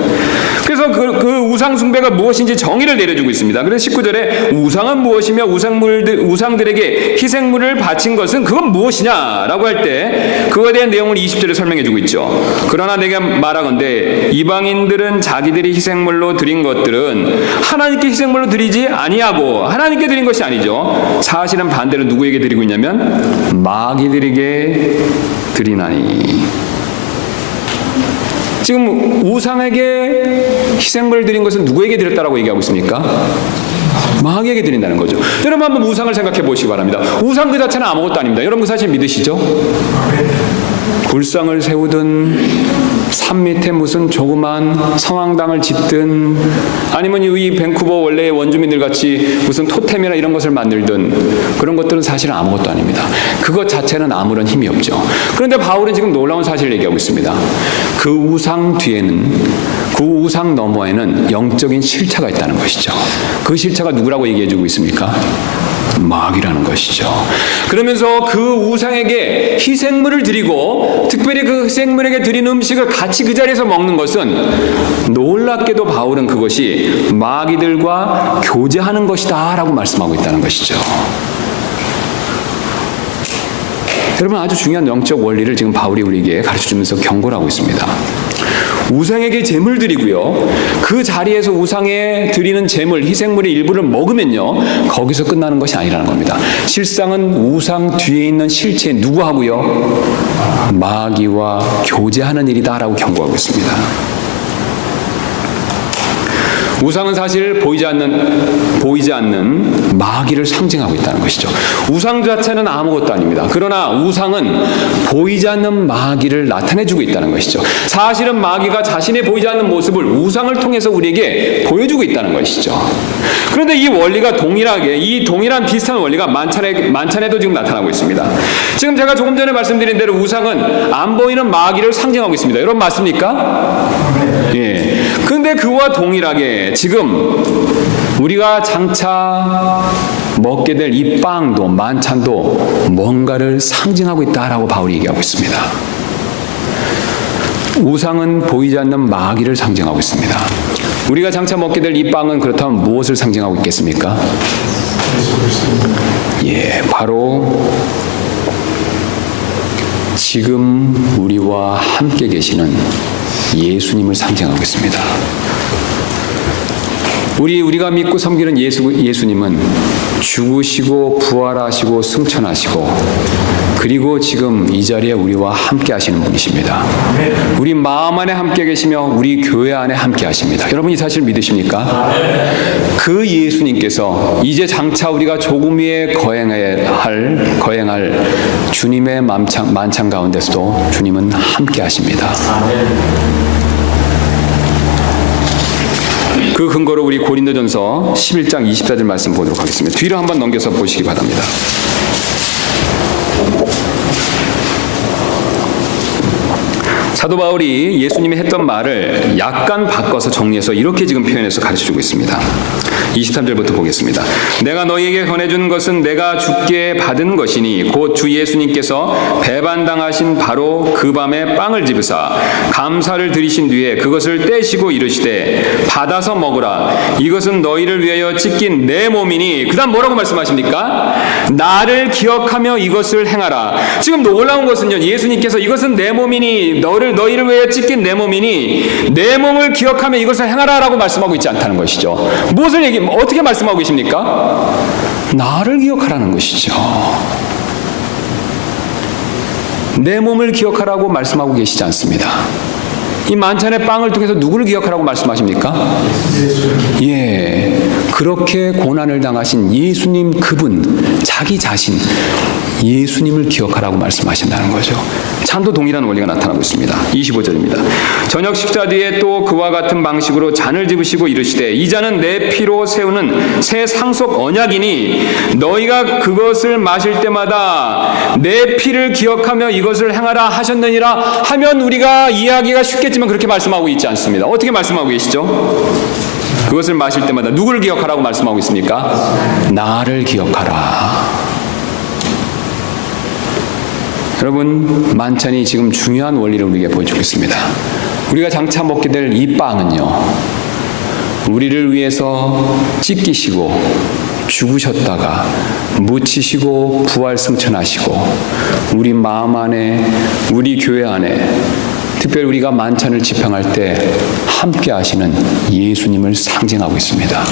그래서 그 우상 숭배가 무엇인지 정의를 내려주고 있습니다. 그래서 19절에 우상은 무엇이며 우상들에게 희생물을 바친 것은 그건 무엇이냐라고 할 때 그거에 대한 내용을 20절에 설명해주고 있죠. 그러나 내가 말하건대 이방인들은 자기들이 희생물로 드린 것들은 하나님께 희생물로 드리지 아니하고 하나님께 드린 것이 아니죠. 사실은 반대로 누구에게 드리고 있냐면 마귀들에게 드리나니. 지금 우상에게 희생물을 드린 것은 누구에게 드렸다라고 얘기하고 있습니까? 마귀에게 드린다는 거죠. 여러분 한번 우상을 생각해 보시기 바랍니다. 우상 그 자체는 아무것도 아닙니다. 여러분 그 사실 믿으시죠? 굴상을 세우든 산 밑에 무슨 조그만 성황당을 짓든 아니면 이 밴쿠버 원래의 원주민들 같이 무슨 토템이나 이런 것을 만들든 그런 것들은 사실은 아무것도 아닙니다. 그것 자체는 아무런 힘이 없죠. 그런데 바울은 지금 놀라운 사실을 얘기하고 있습니다. 그 우상 뒤에는, 그 우상 너머에는 영적인 실체가 있다는 것이죠. 그 실체가 누구라고 얘기해주고 있습니까? 마귀라는 것이죠. 그러면서 그 우상에게 희생물을 드리고 특별히 그 희생물에게 드린 음식을 같이 그 자리에서 먹는 것은 놀랍게도 바울은 그것이 마귀들과 교제하는 것이다 라고 말씀하고 있다는 것이죠. 여러분 아주 중요한 영적 원리를 지금 바울이 우리에게 가르쳐주면서 경고를 하고 있습니다. 우상에게 제물 드리고요. 그 자리에서 우상에 드리는 제물, 희생물의 일부를 먹으면요. 거기서 끝나는 것이 아니라는 겁니다. 실상은 우상 뒤에 있는 실체 누구하고요? 마귀와 교제하는 일이다라고 경고하고 있습니다. 우상은 사실 보이지 않는 마귀를 상징하고 있다는 것이죠. 우상 자체는 아무것도 아닙니다. 그러나 우상은 보이지 않는 마귀를 나타내주고 있다는 것이죠. 사실은 마귀가 자신의 보이지 않는 모습을 우상을 통해서 우리에게 보여주고 있다는 것이죠. 그런데 이 원리가 동일한 비슷한 원리가 만찬에도 지금 나타나고 있습니다. 지금 제가 조금 전에 말씀드린 대로 우상은 안 보이는 마귀를 상징하고 있습니다. 여러분 맞습니까? 예. 그런데 그와 동일하게 지금 우리가 장차 먹게 될 이 빵도 만찬도 뭔가를 상징하고 있다라고 바울이 얘기하고 있습니다. 우상은 보이지 않는 마귀를 상징하고 있습니다. 우리가 장차 먹게 될 이 빵은 그렇다면 무엇을 상징하고 있겠습니까? 예, 바로 지금 우리와 함께 계시는 예수님을 상징하고 있습니다. 우리가 믿고 섬기는 예수님은 죽으시고 부활하시고 승천하시고 그리고 지금 이 자리에 우리와 함께 하시는 분이십니다. 우리 마음 안에 함께 계시며 우리 교회 안에 함께 하십니다. 여러분 이 사실 믿으십니까? 그 예수님께서 이제 장차 우리가 조금 위에 거행할 주님의 만찬 가운데서도 주님은 함께 하십니다. 그 근거로 우리 고린도전서 11장 24절 말씀 보도록 하겠습니다. 뒤로 한번 넘겨서 보시기 바랍니다. 사도 바울이 예수님이 했던 말을 약간 바꿔서 정리해서 이렇게 지금 표현해서 가르쳐주고 있습니다. 23절부터 보겠습니다. 내가 너희에게 전해준 것은 내가 주께 받은 것이니 곧 주 예수님께서 배반당하신 바로 그 밤에 빵을 집으사 감사를 드리신 뒤에 그것을 떼시고 이르시되 받아서 먹으라. 이것은 너희를 위하여 찢긴 내 몸이니 그 다음 뭐라고 말씀하십니까? 나를 기억하며 이것을 행하라. 지금 놀라운 것은요, 예수님께서 이것은 내 몸이니 너희를 위하여 찢긴 내 몸이니 내 몸을 기억하며 이것을 행하라 라고 말씀하고 있지 않다는 것이죠. 무엇을 어떻게 말씀하고 계십니까? 나를 기억하라는 것이죠. 내 몸을 기억하라고 말씀하고 계시지 않습니다. 이 만찬의 빵을 통해서 누구를 기억하라고 말씀하십니까? 예, 그렇게 고난을 당하신 예수님 그분, 자기 자신 예수님을 기억하라고 말씀하신다는 거죠. 찬도 동일한 원리가 나타나고 있습니다. 25절입니다. 저녁 식사 뒤에 또 그와 같은 방식으로 잔을 집으시고 이르시되 이 잔은 내 피로 세우는 새 상속 언약이니 너희가 그것을 마실 때마다 내 피를 기억하며 이것을 행하라 하셨느니라 하면 우리가 이해하기가 쉽겠지만 그렇게 말씀하고 있지 않습니다. 어떻게 말씀하고 계시죠? 그것을 마실 때마다 누구를 기억하라고 말씀하고 있습니까? 나를 기억하라. 여러분, 만찬이 지금 중요한 원리를 우리에게 보여주고 있습니다. 우리가 장차 먹게 될 이 빵은요, 우리를 위해서 찢기시고 죽으셨다가 묻히시고 부활 승천하시고 우리 마음 안에, 우리 교회 안에, 특별히 우리가 만찬을 집행할 때 함께 하시는 예수님을 상징하고 있습니다.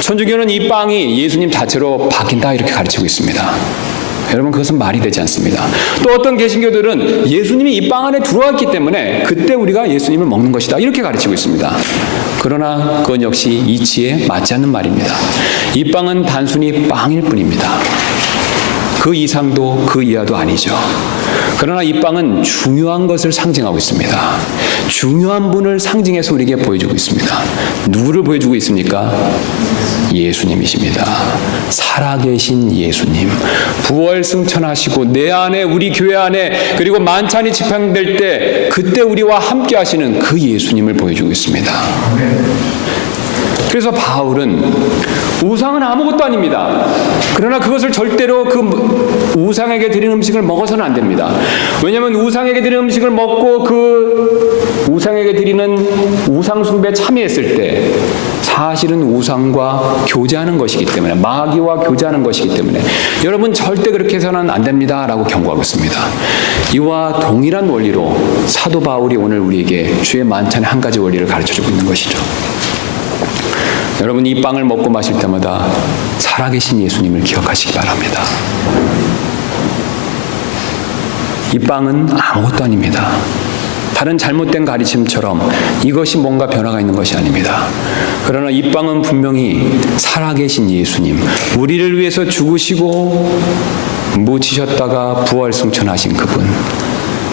천주교는 이 빵이 예수님 자체로 바뀐다 이렇게 가르치고 있습니다. 여러분, 그것은 말이 되지 않습니다. 또 어떤 개신교들은 예수님이 이 빵 안에 들어왔기 때문에 그때 우리가 예수님을 먹는 것이다 이렇게 가르치고 있습니다. 그러나 그건 역시 이치에 맞지 않는 말입니다. 이 빵은 단순히 빵일 뿐입니다. 그 이상도 그 이하도 아니죠. 그러나 이 빵은 중요한 것을 상징하고 있습니다. 중요한 분을 상징해서 우리에게 보여주고 있습니다. 누구를 보여주고 있습니까? 예수님이십니다. 살아계신 예수님, 부활 승천하시고 내 안에, 우리 교회 안에, 그리고 만찬이 집행될 때 그때 우리와 함께 하시는 그 예수님을 보여주고 있습니다. 그래서 바울은 우상은 아무것도 아닙니다. 그러나 그것을 절대로 그 우상에게 드린 음식을 먹어서는 안 됩니다. 왜냐하면 우상에게 드린 음식을 먹고 그 우상에게 드리는 우상 숭배에 참여했을 때 사실은 우상과 교제하는 것이기 때문에, 마귀와 교제하는 것이기 때문에 여러분 절대 그렇게 해서는 안 됩니다 라고 경고하고 있습니다. 이와 동일한 원리로 사도 바울이 오늘 우리에게 주의 만찬의 한 가지 원리를 가르쳐주고 있는 것이죠. 여러분, 이 빵을 먹고 마실 때마다 살아계신 예수님을 기억하시기 바랍니다. 이 빵은 아무것도 아닙니다. 다른 잘못된 가르침처럼 이것이 뭔가 변화가 있는 것이 아닙니다. 그러나 이 빵은 분명히 살아계신 예수님, 우리를 위해서 죽으시고 묻히셨다가 부활 승천하신 그분,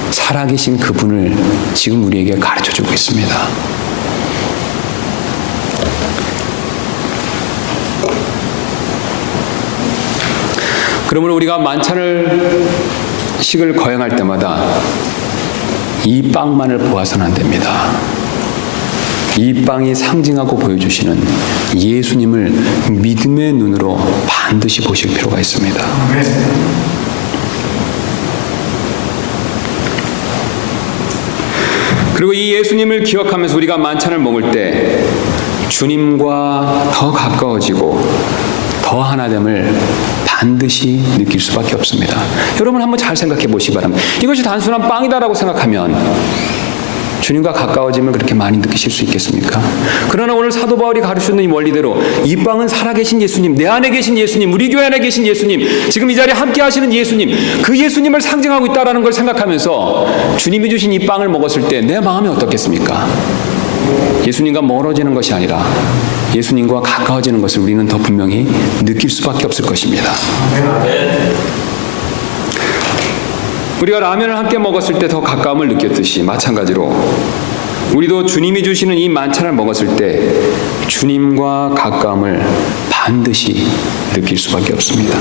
살아계신 그분을 지금 우리에게 가르쳐주고 있습니다. 그러므로 우리가 만찬을 식을 거행할 때마다 이 빵만을 보아서는 안 됩니다. 이 빵이 상징하고 보여주시는 예수님을 믿음의 눈으로 반드시 보실 필요가 있습니다. 그리고 이 예수님을 기억하면서 우리가 만찬을 먹을 때 주님과 더 가까워지고 더 하나됨을 반드시 느낄 수밖에 없습니다. 여러분 한번 잘 생각해 보시기 바랍니다. 이것이 단순한 빵이다라고 생각하면 주님과 가까워짐을 그렇게 많이 느끼실 수 있겠습니까? 그러나 오늘 사도 바울이 가르치는 이 원리대로 이 빵은 살아계신 예수님, 내 안에 계신 예수님, 우리 교회 안에 계신 예수님, 지금 이 자리에 함께 하시는 예수님, 그 예수님을 상징하고 있다는 걸 생각하면서 주님이 주신 이 빵을 먹었을 때 내 마음이 어떻겠습니까? 예수님과 멀어지는 것이 아니라 예수님과 가까워지는 것을 우리는 더 분명히 느낄 수밖에 없을 것입니다. 우리가 라면을 함께 먹었을 때 더 가까움을 느꼈듯이 마찬가지로 우리도 주님이 주시는 이 만찬을 먹었을 때 주님과 가까움을 반드시 느낄 수밖에 없습니다.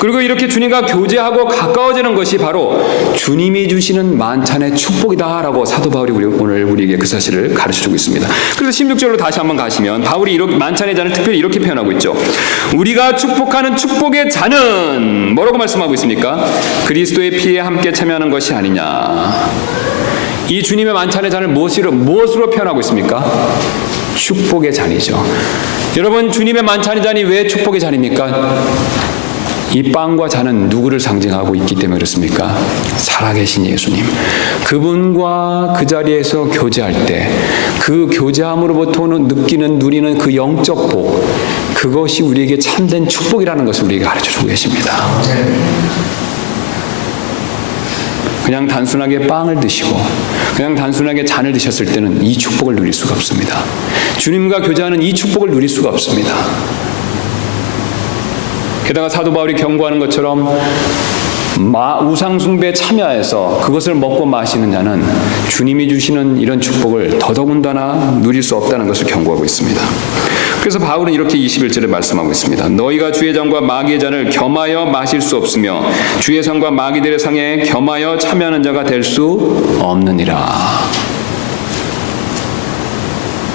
그리고 이렇게 주님과 교제하고 가까워지는 것이 바로 주님이 주시는 만찬의 축복이다라고 사도 바울이 오늘 우리에게 그 사실을 가르쳐주고 있습니다. 그래서 16절로 다시 한번 가시면 바울이 이렇게 만찬의 잔을 특별히 이렇게 표현하고 있죠. 우리가 축복하는 축복의 잔은 뭐라고 말씀하고 있습니까? 그리스도의 피에 함께 참여하는 것이 아니냐. 이 주님의 만찬의 잔을 무엇으로 표현하고 있습니까? 축복의 잔이죠. 여러분, 주님의 만찬의 잔이 왜 축복의 잔입니까? 이 빵과 잔은 누구를 상징하고 있기 때문에 그렇습니까? 살아계신 예수님. 그분과 그 자리에서 교제할 때 그 교제함으로부터 느끼는 누리는 그 영적 복, 그것이 우리에게 참된 축복이라는 것을 우리에게 가르쳐주고 계십니다. 그냥 단순하게 빵을 드시고 그냥 단순하게 잔을 드셨을 때는 이 축복을 누릴 수가 없습니다. 주님과 교제하는 이 축복을 누릴 수가 없습니다. 게다가 사도 바울이 경고하는 것처럼 우상숭배에 참여해서 그것을 먹고 마시는 자는 주님이 주시는 이런 축복을 더더군다나 누릴 수 없다는 것을 경고하고 있습니다. 그래서 바울은 이렇게 21절에 말씀하고 있습니다. 너희가 주의 잔과 마귀의 잔을 겸하여 마실 수 없으며 주의 상과 마귀들의 상에 겸하여 참여하는 자가 될 수 없느니라.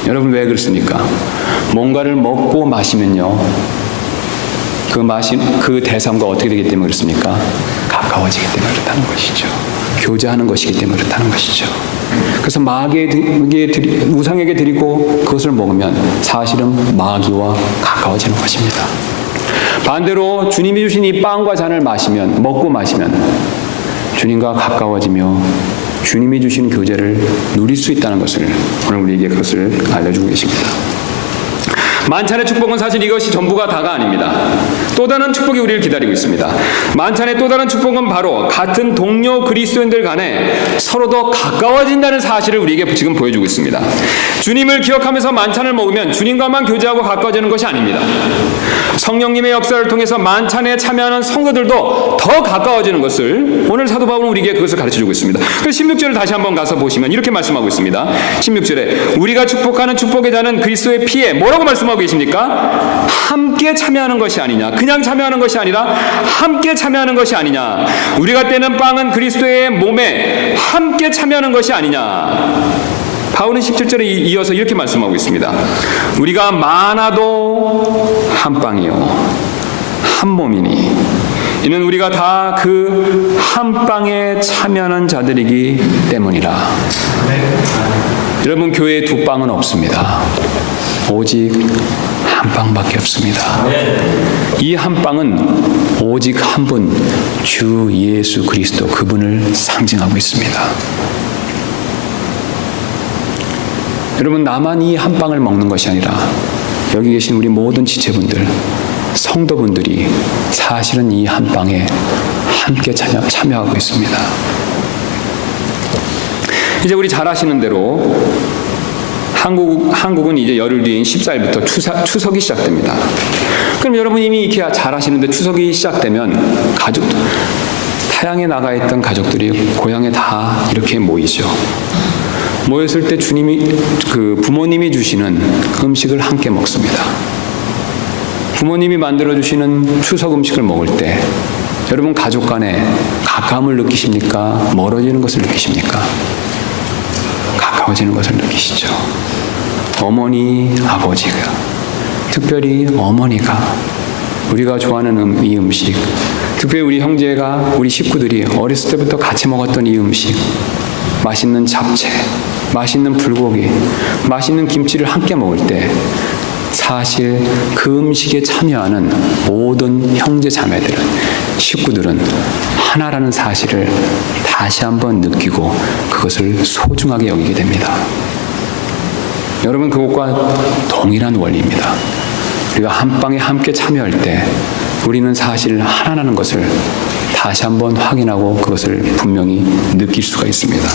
여러분 왜 그렇습니까? 뭔가를 먹고 마시면요, 그 대상과 어떻게 되기 때문에 그렇습니까? 가까워지기 때문에 그렇다는 것이죠. 교제하는 것이기 때문에 그렇다는 것이죠. 그래서 우상에게 드리고 그것을 먹으면 사실은 마귀와 가까워지는 것입니다. 반대로 주님이 주신 이 빵과 잔을 먹고 마시면 주님과 가까워지며 주님이 주신 교제를 누릴 수 있다는 것을 오늘 우리에게 그것을 알려주고 계십니다. 만찬의 축복은 사실 이것이 전부가 다가 아닙니다. 또 다른 축복이 우리를 기다리고 있습니다. 만찬의 또 다른 축복은 바로 같은 동료 그리스도인들 간에 서로 더 가까워진다는 사실을 우리에게 지금 보여주고 있습니다. 주님을 기억하면서 만찬을 먹으면 주님과만 교제하고 가까워지는 것이 아닙니다. 성령님의 역사를 통해서 만찬에 참여하는 성도들도 더 가까워지는 것을 오늘 사도 바울은 우리에게 그것을 가르쳐주고 있습니다. 그래서 16절을 다시 한번 가서 보시면 이렇게 말씀하고 있습니다. 16절에 우리가 축복하는 축복의 잔은 그리스도의 피에 뭐라고 말씀하고 계십니까? 함께 참여하는 것이 아니냐. 그냥 참여하는 것이 아니라 함께 참여하는 것이 아니냐. 우리가 떼는 빵은 그리스도의 몸에 함께 참여하는 것이 아니냐. 바울은 17절에 이어서 이렇게 말씀하고 있습니다. 우리가 많아도 한 빵이요 한 몸이니 이는 우리가 다 그 한 빵에 참여하는 자들이기 때문이라. 여러분, 교회에 두 빵은 없습니다. 오직 한 빵밖에 없습니다. 이 한 빵은 오직 한 분, 주 예수 그리스도 그분을 상징하고 있습니다. 여러분, 나만 이 한 빵을 먹는 것이 아니라 여기 계신 우리 모든 지체분들, 성도분들이 사실은 이 한 빵에 함께 참여하고 있습니다. 이제 우리 잘 아시는 대로 한국은 이제 열흘 뒤인 14일부터 추석이 시작됩니다. 그럼 여러분 이미 이렇게 잘 아시는데 추석이 시작되면 타향에 나가 있던 가족들이 고향에 다 이렇게 모이죠. 모였을 때 부모님이 주시는 음식을 함께 먹습니다. 부모님이 만들어주시는 추석 음식을 먹을 때 여러분 가족 간에 가까움을 느끼십니까? 멀어지는 것을 느끼십니까? 가까워지는 것을 느끼시죠. 어머니, 아버지가, 특별히 어머니가 우리가 좋아하는 이 음식, 특별히 우리 형제가, 우리 식구들이 어렸을 때부터 같이 먹었던 이 음식, 맛있는 잡채, 맛있는 불고기, 맛있는 김치를 함께 먹을 때 사실 그 음식에 참여하는 모든 형제 자매들은, 식구들은 하나라는 사실을 다시 한번 느끼고 그것을 소중하게 여기게 됩니다. 여러분, 그것과 동일한 원리입니다. 우리가 한빵에 함께 참여할 때 우리는 사실 하나라는 것을 다시 한번 확인하고 그것을 분명히 느낄 수가 있습니다.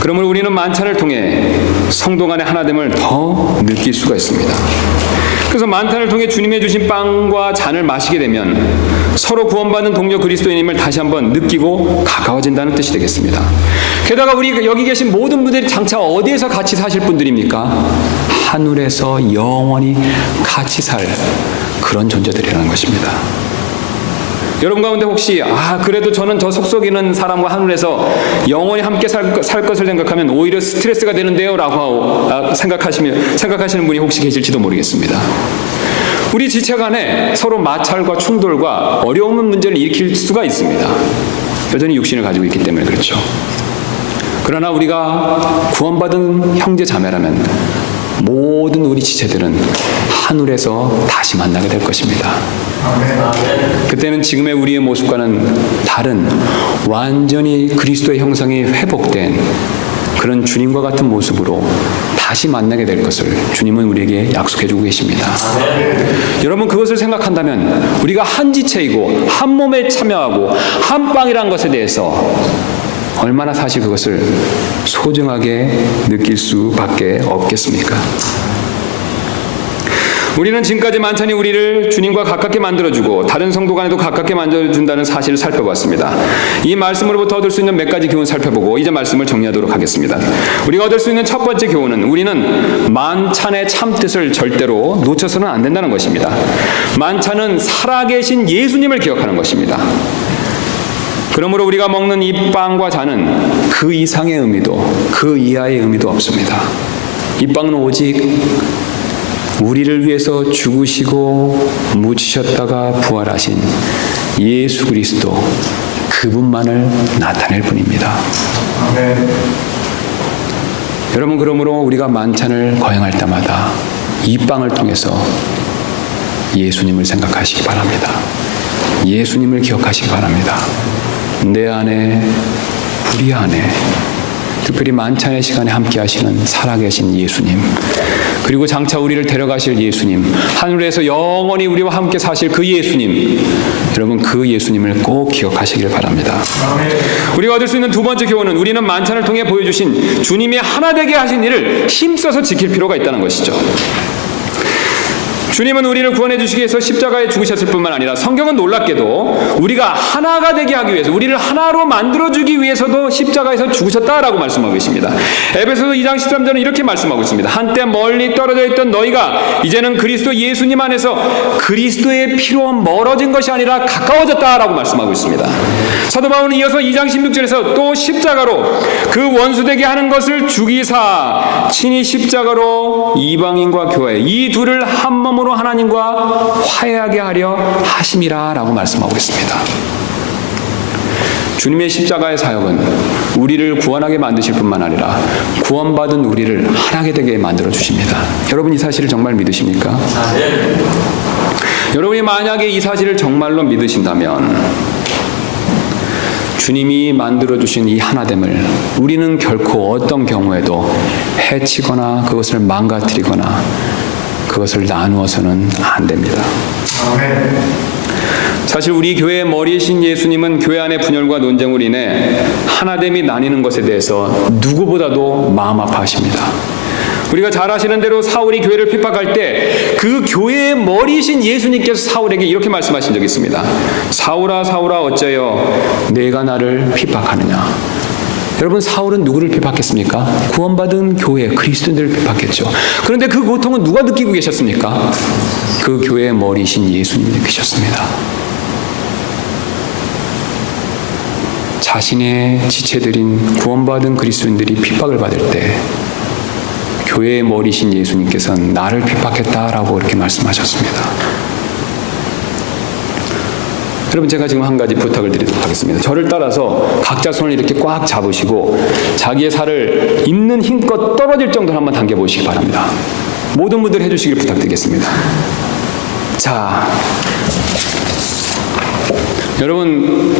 그러므로 우리는 만찬을 통해 성도 간의 하나됨을 더 느낄 수가 있습니다. 그래서 만찬을 통해 주님의 주신 빵과 잔을 마시게 되면 서로 구원받은 동료 그리스도인임을 다시 한번 느끼고 가까워진다는 뜻이 되겠습니다. 게다가 우리 여기 계신 모든 분들이 장차 어디에서 같이 사실 분들입니까? 하늘에서 영원히 같이 살 그런 존재들이라는 것입니다. 여러분 가운데 혹시 그래도 저는 저 속썩이는 사람과 하늘에서 영원히 함께 살 것을 생각하면 오히려 스트레스가 되는데요 라고 생각하시는 분이 혹시 계실지도 모르겠습니다. 우리 지체 간에 서로 마찰과 충돌과 어려운 문제를 일으킬 수가 있습니다. 여전히 육신을 가지고 있기 때문에 그렇죠. 그러나 우리가 구원받은 형제 자매라면 모든 우리 지체들은 하늘에서 다시 만나게 될 것입니다. 그때는 지금의 우리의 모습과는 다른 완전히 그리스도의 형상이 회복된 그런 주님과 같은 모습으로 다시 만나게 될 것을 주님은 우리에게 약속해주고 계십니다. 여러분, 그것을 생각한다면 우리가 한 지체이고 한 몸에 참여하고 한 빵이라는 것에 대해서 얼마나 사실 그것을 소중하게 느낄 수밖에 없겠습니까? 우리는 지금까지 만찬이 우리를 주님과 가깝게 만들어주고 다른 성도 간에도 가깝게 만들어준다는 사실을 살펴봤습니다. 이 말씀으로부터 얻을 수 있는 몇 가지 교훈을 살펴보고 이제 말씀을 정리하도록 하겠습니다. 우리가 얻을 수 있는 첫 번째 교훈은 우리는 만찬의 참뜻을 절대로 놓쳐서는 안 된다는 것입니다. 만찬은 살아계신 예수님을 기억하는 것입니다. 그러므로 우리가 먹는 이 빵과 잔은 그 이상의 의미도 그 이하의 의미도 없습니다. 이 빵은 오직 우리를 위해서 죽으시고 묻히셨다가 부활하신 예수 그리스도 그분만을 나타낼 뿐입니다. 여러분, 그러므로 우리가 만찬을 거행할 때마다 이 빵을 통해서 예수님을 생각하시기 바랍니다. 예수님을 기억하시기 바랍니다. 내 안에, 우리 안에, 특별히 만찬의 시간에 함께 하시는 살아계신 예수님, 그리고 장차 우리를 데려가실 예수님, 하늘에서 영원히 우리와 함께 사실 그 예수님, 여러분 그 예수님을 꼭 기억하시길 바랍니다. 우리가 얻을 수 있는 두 번째 교훈은 우리는 만찬을 통해 보여주신 주님이 하나 되게 하신 일을 힘써서 지킬 필요가 있다는 것이죠. 주님은 우리를 구원해 주시기 위해서 십자가에 죽으셨을 뿐만 아니라 성경은 놀랍게도 우리가 하나가 되게 하기 위해서, 우리를 하나로 만들어주기 위해서도 십자가에서 죽으셨다라고 말씀하고 계십니다. 에베소서 2장 13절은 이렇게 말씀하고 있습니다. 한때 멀리 떨어져 있던 너희가 이제는 그리스도 예수님 안에서 그리스도의 피로 멀어진 것이 아니라 가까워졌다라고 말씀하고 있습니다. 사도 바울은 이어서 2장 16절에서 또 십자가로 그 원수되게 하는 것을 죽이사 친히 십자가로 이방인과 교회 이 둘을 한 몸으로 하나님과 화해하게 하려 하심이라 라고 말씀하고 있습니다. 주님의 십자가의 사역은 우리를 구원하게 만드실 뿐만 아니라 구원받은 우리를 하나게 되게 만들어 주십니다. 여러분 이 사실을 정말 믿으십니까? 여러분이 만약에 이 사실을 정말로 믿으신다면 주님이 만들어주신 이 하나됨을 우리는 결코 어떤 경우에도 해치거나 그것을 망가뜨리거나 그것을 나누어서는 안 됩니다. 사실 우리 교회의 머리이신 예수님은 교회 안의 분열과 논쟁으로 인해 하나됨이 나뉘는 것에 대해서 누구보다도 마음 아파하십니다. 우리가 잘 아시는 대로 사울이 교회를 핍박할 때 그 교회의 머리이신 예수님께서 사울에게 이렇게 말씀하신 적이 있습니다. 사울아 사울아 어째여 내가 나를 핍박하느냐. 여러분, 사울은 누구를 핍박했습니까? 구원받은 교회 그리스도인들을 핍박했죠. 그런데 그 고통은 누가 느끼고 계셨습니까? 그 교회의 머리이신 예수님이 느끼셨습니다. 자신의 지체들인 구원받은 그리스도인들이 핍박을 받을 때 교회의 머리신 예수님께서는 나를 핍박했다라고 이렇게 말씀하셨습니다. 여러분, 제가 지금 한 가지 부탁을 드리도록 하겠습니다. 저를 따라서 각자 손을 이렇게 꽉 잡으시고 자기의 살을 입는 힘껏 떨어질 정도로 한번 당겨보시기 바랍니다. 모든 분들 해주시길 부탁드리겠습니다. 자, 여러분,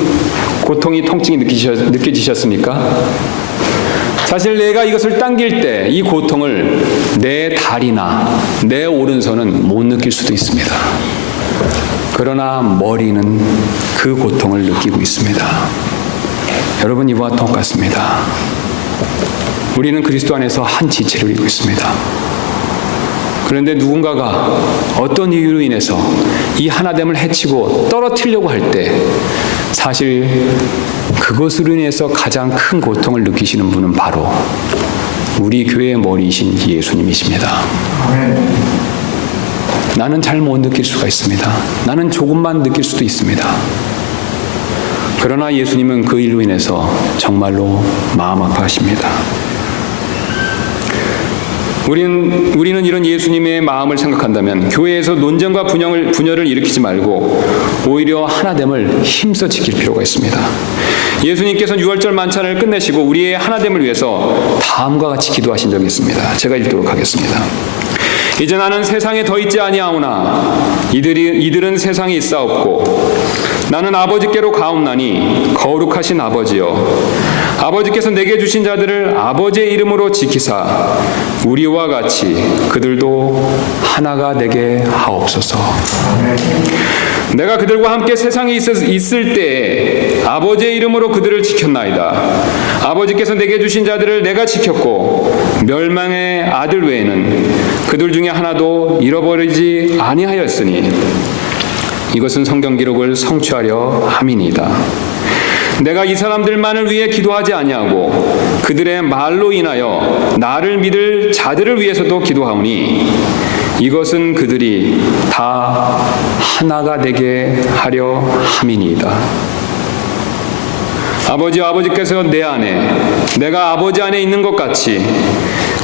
고통이 통증이 느껴지셨습니까? 사실 내가 이것을 당길 때 이 고통을 내 다리나 내 오른손은 못 느낄 수도 있습니다. 그러나 머리는 그 고통을 느끼고 있습니다. 여러분, 이와 똑같습니다. 우리는 그리스도 안에서 한 지체를 이루고 있습니다. 그런데 누군가가 어떤 이유로 인해서 이 하나됨을 해치고 떨어뜨리려고 할 때 사실 그것으로 인해서 가장 큰 고통을 느끼시는 분은 바로 우리 교회의 머리이신 예수님이십니다. 나는 잘 못 느낄 수가 있습니다. 나는 조금만 느낄 수도 있습니다. 그러나 예수님은 그 일로 인해서 정말로 마음 아파하십니다. 우리는 이런 예수님의 마음을 생각한다면 교회에서 논쟁과 분열을 일으키지 말고 오히려 하나됨을 힘써 지킬 필요가 있습니다. 예수님께서는 유월절 만찬을 끝내시고 우리의 하나됨을 위해서 다음과 같이 기도하신 적이 있습니다. 제가 읽도록 하겠습니다. 이제 나는 세상에 더 있지 아니하오나 이들은 세상에 있사옵고 나는 아버지께로 가옵나니 거룩하신 아버지여 아버지께서 내게 주신 자들을 아버지의 이름으로 지키사 우리와 같이 그들도 하나가 되게 하옵소서. 내가 그들과 함께 세상에 있을 때에 아버지의 이름으로 그들을 지켰나이다. 아버지께서 내게 주신 자들을 내가 지켰고 멸망의 아들 외에는 그들 중에 하나도 잃어버리지 아니하였으니 이것은 성경 기록을 성취하려 함이니이다. 내가 이 사람들만을 위해 기도하지 아니하고 그들의 말로 인하여 나를 믿을 자들을 위해서도 기도하오니 이것은 그들이 다 하나가 되게 하려 함이니이다. 아버지께서 내 안에 내가 아버지 안에 있는 것 같이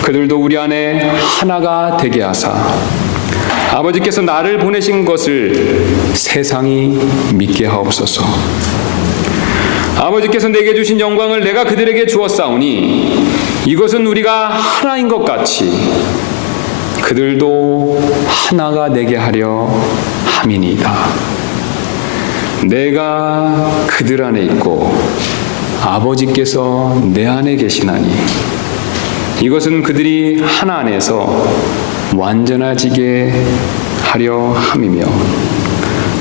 그들도 우리 안에 하나가 되게 하사 아버지께서 나를 보내신 것을 세상이 믿게 하옵소서. 아버지께서 내게 주신 영광을 내가 그들에게 주었사오니 이것은 우리가 하나인 것 같이 그들도 하나가 되게 하려 함이니이다. 내가 그들 안에 있고 아버지께서 내 안에 계시나니 이것은 그들이 하나 안에서 완전해지게 하려 함이며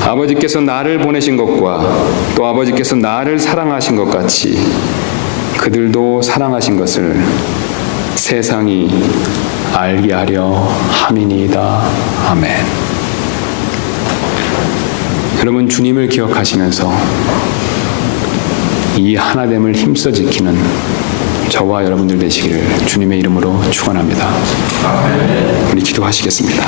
아버지께서 나를 보내신 것과 또 아버지께서 나를 사랑하신 것 같이 그들도 사랑하신 것을 세상이 알게 하려 함이니이다. 아멘. 여러분, 주님을 기억하시면서 이 하나됨을 힘써 지키는 저와 여러분들 되시기를 주님의 이름으로 축원합니다. 우리 기도하시겠습니다.